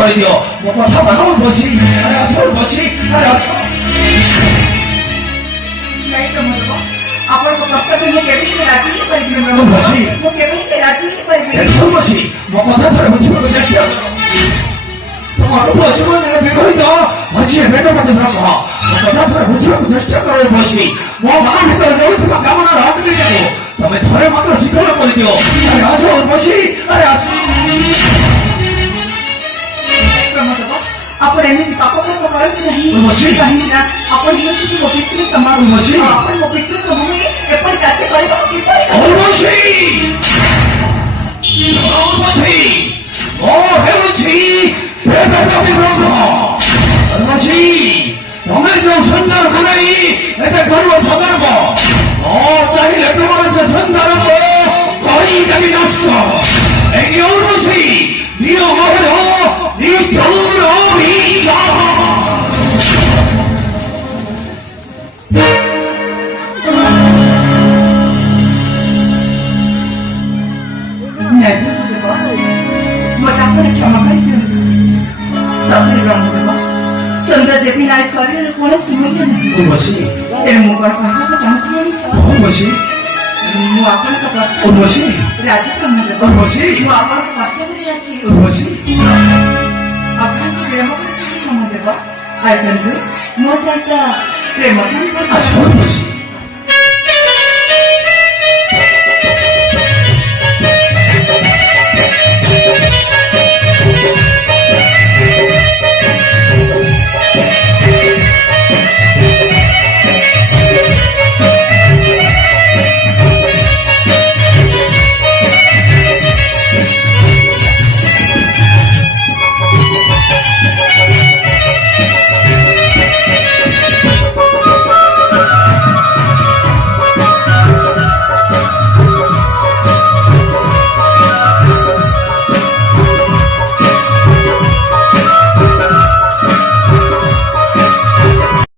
କରିଦିଅ ମୋ କଥା ମାନ ବସି ଆରେ ଆସ ବସି ଆରେ ଆସ ନାଇଁ ପ୍ରମୋଦ ଆପଣଙ୍କ ପ୍ରସ୍ତାବ ମୁଁ କେବେ ହିଁ ରାଜି ହେଇପାରିବିନି ବସି ମୁଁ କେବେ ହିଁ ରାଜି ହେଇପାରିବିନି ବସି ମୋ କଥା ଥରେ ବୁଝିବାକୁ ଚେଷ୍ଟା କର তোমার জীবনের বিবাহিত বসি বেটা মধ্যে ব্রহ্ম ମୋ କଥା ଥରେ ବୁଝିବାକୁ ଚେଷ୍ଟା କର ବସି ମୋ ମା ଭିତରେ ଯାଉଥିବା କାମନାର ଅଗ୍ନି ଯାକୁ ତମେ ଥରେ ମାତ୍ର ଶୀତଳ କରିଦିଅ ଆରେ ଆସ ବସି ଆରେ ଆସ ପ୍ରମୋଦ ଆପଣ ଏମିତି ପାପ କର୍ମ କରନ୍ତି ନାହିଁ ବସି କାହିଁକି ନା ଆପଣ ହେଉଛନ୍ତି ମୋ ପିତୃ ସମାନ ବସି ଆପଣ ମୋ ପିତୃ ସମୂହରେ ଏପରି କାର୍ଯ୍ୟ କରିବାକୁ କିପରି ବସି ବସି ମୋ ହେଉଛି বেদকবি ব্রহ্ম বসি তুমি যে সুন্দর ঘনাই এতে গর্ব সদর্ব ও চাইলে তোমার সে সুন্দর করি দেবী নষ্ট এই উর্বশী নিয় মহল নিষ্ঠুর অভিশাপ ମୋତେ ଆପଣ କ୍ଷମା କରିଦିଅନ୍ତୁ ସତରେ ବ୍ରହ୍ମଦେବ ସୁନ୍ଦର ଦେବୀ ନାରୀ ଶରୀରରେ କୌଣସି ମୂଲ୍ୟ ନାହିଁ ବସି ତେଣୁ ମୁଁ କଣ କହିବାକୁ ଚାହୁଁଛି ଜାଣିଛ ବସି ମୁଁ ଆପଣଙ୍କ ପ୍ରସ୍ତାବ ବସି ରାଜି ବ୍ରହ୍ମଦେବ ବସି ମୁଁ ଆପଣଙ୍କ ପ୍ରସ୍ତାବରେ ରାଜି ବସି ଆପଣଙ୍କ ପ୍ରେମ କରୁଛନ୍ତି ବ୍ରହ୍ମଦେବ ଆସନ୍ତୁ ମୋ ସହିତ ପ୍ରେମ ସମ୍ପର୍କ ଆସ ବସି